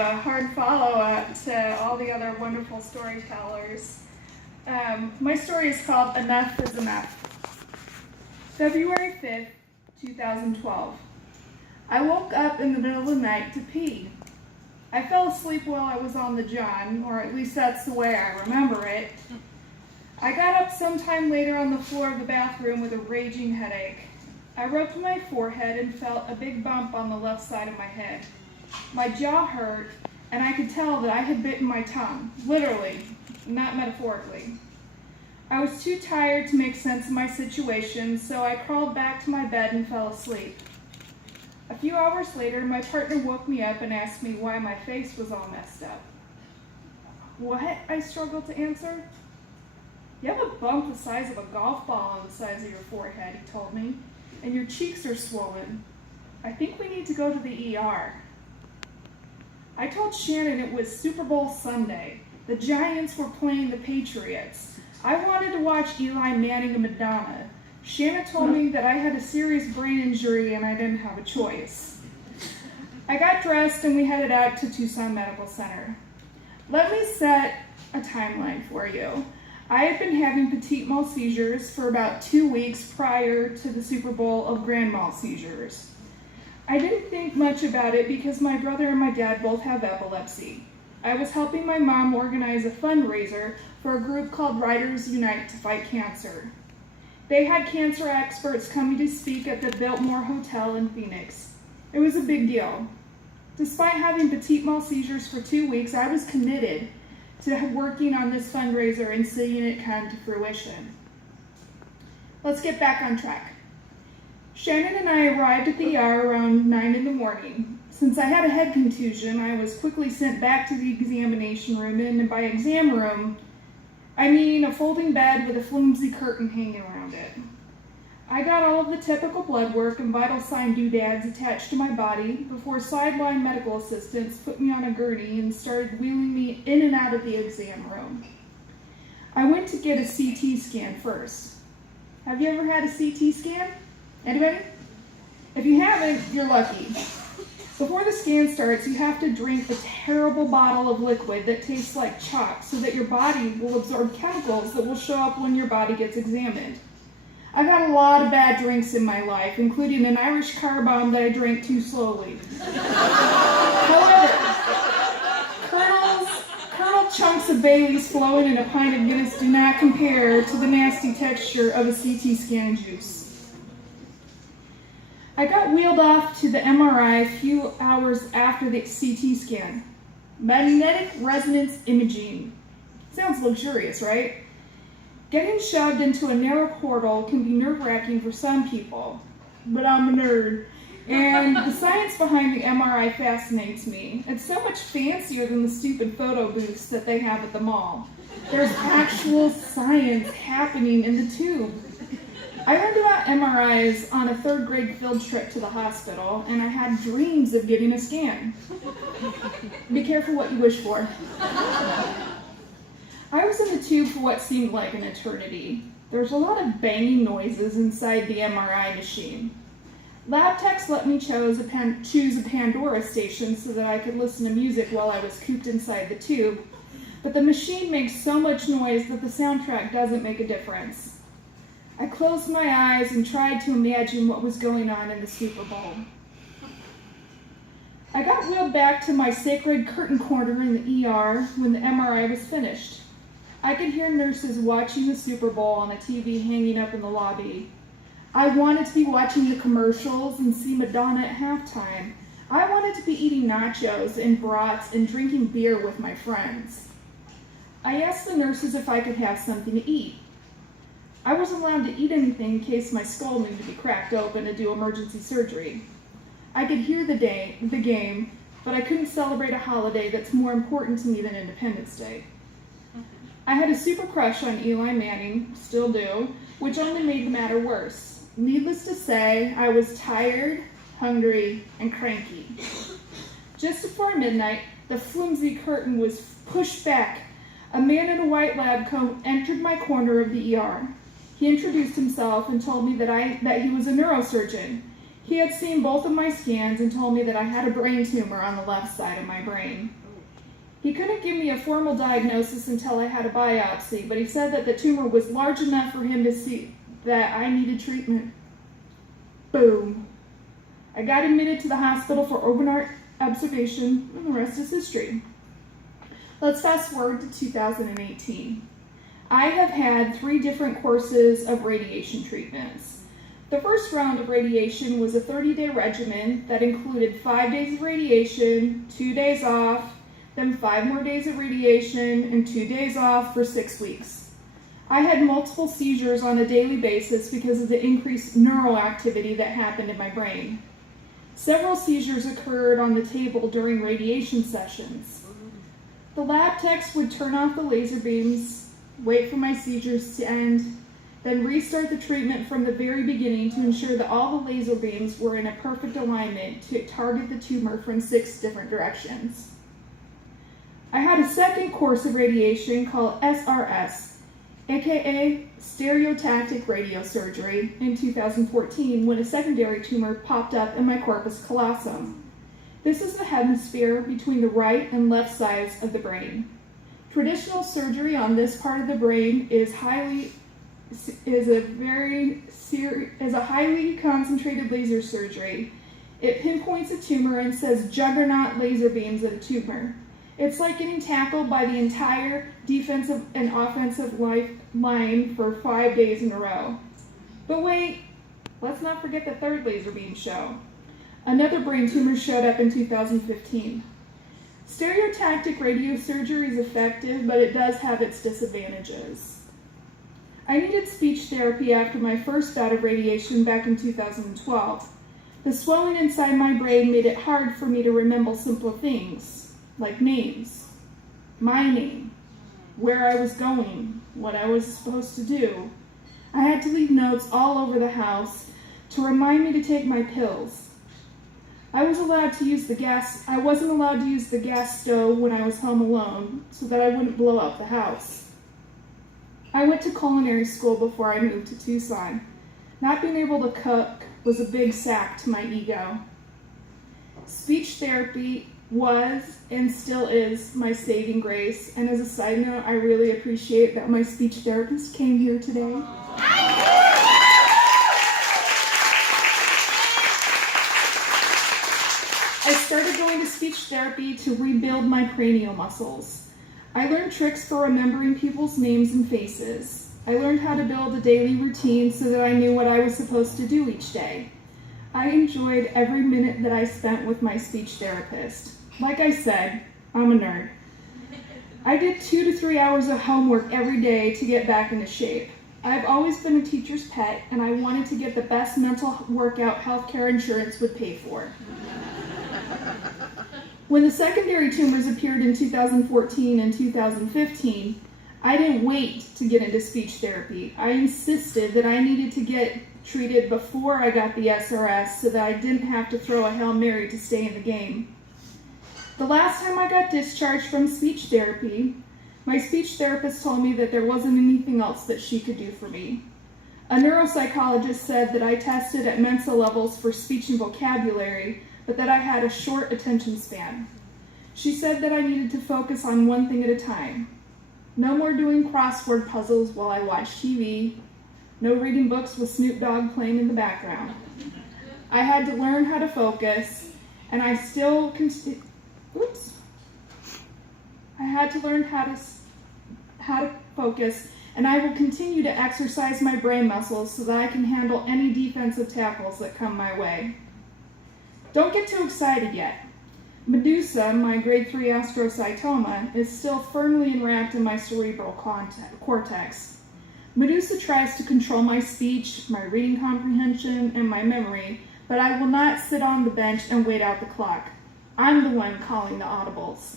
a hard follow-up to all the other wonderful storytellers. My story is called Enough is Enough. February 5th, 2012. I woke up in the middle of the night to pee. I fell asleep while I was on the john, or at least that's the way I remember it. I got up sometime later on the floor of the bathroom with a raging headache. I rubbed my forehead and felt a big bump on the left side of my head. My jaw hurt, and I could tell that I had bitten my tongue, literally, not metaphorically. I was too tired to make sense of my situation, so I crawled back to my bed and fell asleep. A few hours later, my partner woke me up and asked me why my face was all messed up. What? I struggled to answer. You have a bump the size of a golf ball on the sides of your forehead, he told me, and your cheeks are swollen. I think we need to go to the ER. I told Shannon it was Super Bowl Sunday. The Giants were playing the Patriots. I wanted to watch Eli Manning and Madonna. Shannon told me that I had a serious brain injury and I didn't have a choice. I got dressed and we headed out to Tucson Medical Center. Let me set a timeline for you. I had been having petit mal seizures for about 2 weeks prior to the Super Bowl of grand mal seizures. I didn't think much about it because my brother and my dad both have epilepsy. I was helping my mom organize a fundraiser for a group called Riders Unite to Fight Cancer. They had cancer experts coming to speak at the Biltmore Hotel in Phoenix. It was a big deal. Despite having petit mal seizures for 2 weeks, I was committed to working on this fundraiser and seeing it come to fruition. Let's get back on track. Shannon and I arrived at the ER around 9 in the morning. Since I had a head contusion, I was quickly sent back to the examination room, and by exam room, I mean a folding bed with a flimsy curtain hanging around it. I got all of the typical blood work and vital sign doodads attached to my body before sideline medical assistants put me on a gurney and started wheeling me in and out of the exam room. I went to get a CT scan first. Have you ever had a CT scan? Anybody? If you haven't, you're lucky. Before the scan starts, you have to drink a terrible bottle of liquid that tastes like chalk so that your body will absorb chemicals that will show up when your body gets examined. I've had a lot of bad drinks in my life, including an Irish car bomb that I drank too slowly. However, kernel chunks of Baileys flowing in a pint of Guinness do not compare to the nasty texture of a CT scan juice. I got wheeled off to the MRI a few hours after the CT scan. Magnetic resonance imaging. Sounds luxurious, right? Getting shoved into a narrow portal can be nerve-wracking for some people, but I'm a nerd. And the science behind the MRI fascinates me. It's so much fancier than the stupid photo booths that they have at the mall. There's actual science happening in the tube. I learned about MRIs on a 3rd grade field trip to the hospital, and I had dreams of getting a scan. Be careful what you wish for. I was in the tube for what seemed like an eternity. There was a lot of banging noises inside the MRI machine. Lab techs let me choose a Pandora station so that I could listen to music while I was cooped inside the tube, but the machine makes so much noise that the soundtrack doesn't make a difference. I closed my eyes and tried to imagine what was going on in the Super Bowl. I got wheeled back to my sacred curtain corner in the ER when the MRI was finished. I could hear nurses watching the Super Bowl on a TV hanging up in the lobby. I wanted to be watching the commercials and see Madonna at halftime. I wanted to be eating nachos and brats and drinking beer with my friends. I asked the nurses if I could have something to eat. I wasn't allowed to eat anything in case my skull needed to be cracked open to do emergency surgery. I could hear the game, but I couldn't celebrate a holiday that's more important to me than Independence Day. I had a super crush on Eli Manning, still do, which only made the matter worse. Needless to say, I was tired, hungry, and cranky. Just before midnight, the flimsy curtain was pushed back. A man in a white lab coat entered my corner of the ER. He introduced himself and told me that he was a neurosurgeon. He had seen both of my scans and told me that I had a brain tumor on the left side of my brain. He couldn't give me a formal diagnosis until I had a biopsy, but he said that the tumor was large enough for him to see that I needed treatment. Boom. I got admitted to the hospital for overnight observation, and the rest is history. Let's fast forward to 2018. I have had 3 different courses of radiation treatments. The first round of radiation was a 30-day regimen that included 5 days of radiation, 2 days off, then 5 more days of radiation, and 2 days off for 6 weeks. I had multiple seizures on a daily basis because of the increased neural activity that happened in my brain. Several seizures occurred on the table during radiation sessions. The lab techs would turn off the laser beams, wait for my seizures to end, then restart the treatment from the very beginning to ensure that all the laser beams were in a perfect alignment to target the tumor from 6 different directions. I had a second course of radiation called SRS, aka stereotactic radiosurgery, in 2014 when a secondary tumor popped up in my corpus callosum. This is the hemisphere between the right and left sides of the brain. Traditional surgery on this part of the brain is a highly concentrated laser surgery. It pinpoints a tumor and says juggernaut laser beams at a tumor. It's like getting tackled by the entire defensive and offensive line for 5 days in a row. But wait, let's not forget the third laser beam show. Another brain tumor showed up in 2015. Stereotactic radiosurgery is effective, but it does have its disadvantages. I needed speech therapy after my first bout of radiation back in 2012. The swelling inside my brain made it hard for me to remember simple things, like names, my name, where I was going, what I was supposed to do. I had to leave notes all over the house to remind me to take my pills. I wasn't allowed to use the gas stove when I was home alone so that I wouldn't blow up the house. I went to culinary school before I moved to Tucson. Not being able to cook was a big sack to my ego. Speech therapy was and still is my saving grace, and as a side note, I really appreciate that my speech therapist came here today. I started going to speech therapy to rebuild my cranial muscles. I learned tricks for remembering people's names and faces. I learned how to build a daily routine so that I knew what I was supposed to do each day. I enjoyed every minute that I spent with my speech therapist. Like I said, I'm a nerd. I did 2 to 3 hours of homework every day to get back into shape. I've always been a teacher's pet, and I wanted to get the best mental workout healthcare insurance would pay for. When the secondary tumors appeared in 2014 and 2015, I didn't wait to get into speech therapy. I insisted that I needed to get treated before I got the SRS so that I didn't have to throw a Hail Mary to stay in the game. The last time I got discharged from speech therapy, my speech therapist told me that there wasn't anything else that she could do for me. A neuropsychologist said that I tested at Mensa levels for speech and vocabulary, but that I had a short attention span. She said that I needed to focus on one thing at a time. No more doing crossword puzzles while I watch TV. No reading books with Snoop Dogg playing in the background. I had to learn how to focus, and I had to learn how to focus, and I will continue to exercise my brain muscles so that I can handle any defensive tackles that come my way. Don't get too excited yet. Medusa, my grade 3 astrocytoma, is still firmly enwrapped in my cerebral cortex. Medusa tries to control my speech, my reading comprehension, and my memory, but I will not sit on the bench and wait out the clock. I'm the one calling the audibles.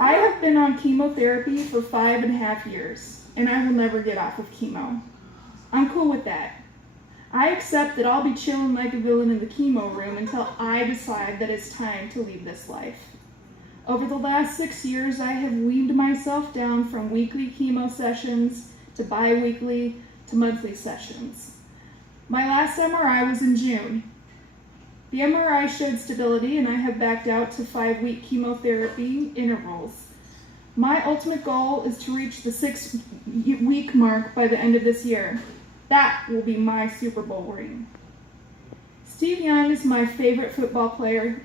I have been on chemotherapy for 5.5 years, and I will never get off of chemo. I'm cool with that. I accept that I'll be chilling like a villain in the chemo room until I decide that it's time to leave this life. Over the last 6 years, I have weaned myself down from weekly chemo sessions to bi-weekly to monthly sessions. My last MRI was in June. The MRI showed stability, and I have backed out to 5-week chemotherapy intervals. My ultimate goal is to reach the 6-week mark by the end of this year. That will be my Super Bowl ring. Steve Young is my favorite football player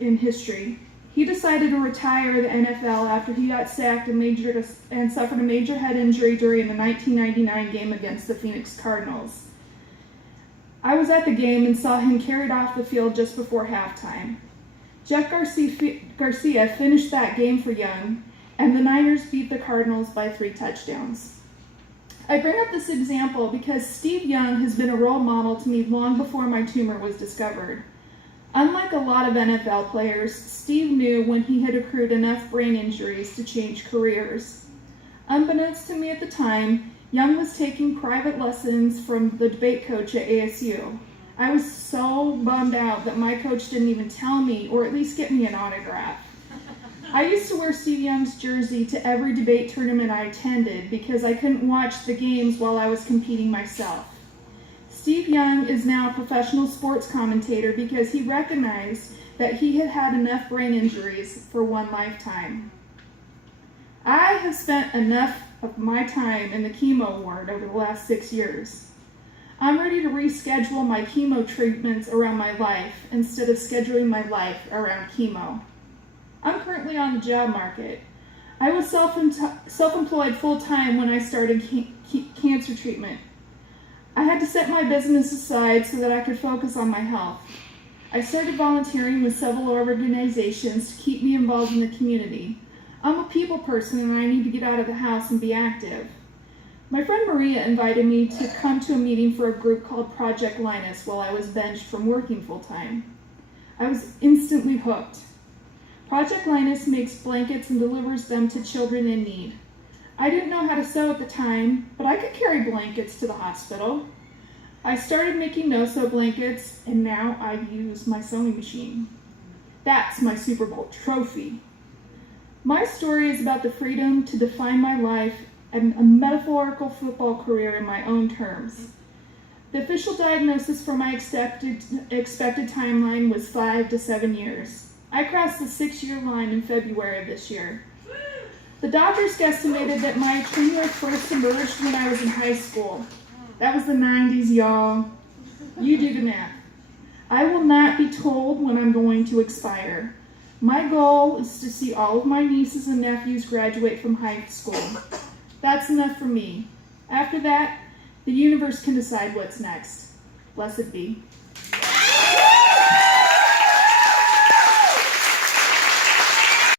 in history. He decided to retire the NFL after he got sacked and suffered a major head injury during the 1999 game against the Phoenix Cardinals. I was at the game and saw him carried off the field just before halftime. Jeff Garcia finished that game for Young, and the Niners beat the Cardinals by 3 touchdowns. I bring up this example because Steve Young has been a role model to me long before my tumor was discovered. Unlike a lot of NFL players, Steve knew when he had accrued enough brain injuries to change careers. Unbeknownst to me at the time, Young was taking private lessons from the debate coach at ASU. I was so bummed out that my coach didn't even tell me, or at least get me an autograph. I used to wear Steve Young's jersey to every debate tournament I attended because I couldn't watch the games while I was competing myself. Steve Young is now a professional sports commentator because he recognized that he had had enough brain injuries for one lifetime. I have spent enough of my time in the chemo ward over the last 6 years. I'm ready to reschedule my chemo treatments around my life instead of scheduling my life around chemo. I'm currently on the job market. I was self-employed full-time when I started cancer treatment. I had to set my business aside so that I could focus on my health. I started volunteering with several organizations to keep me involved in the community. I'm a people person and I need to get out of the house and be active. My friend Maria invited me to come to a meeting for a group called Project Linus while I was benched from working full-time. I was instantly hooked. Project Linus makes blankets and delivers them to children in need. I didn't know how to sew at the time, but I could carry blankets to the hospital. I started making no-sew blankets, and now I use my sewing machine. That's my Super Bowl trophy. My story is about the freedom to define my life and a metaphorical football career in my own terms. The official diagnosis for my expected timeline was 5 to 7 years. I crossed the 6-year line in February of this year. The doctors guesstimated that my tumor first emerged when I was in high school. That was the 90s, y'all. You do the math. I will not be told when I'm going to expire. My goal is to see all of my nieces and nephews graduate from high school. That's enough for me. After that, the universe can decide what's next. Blessed be.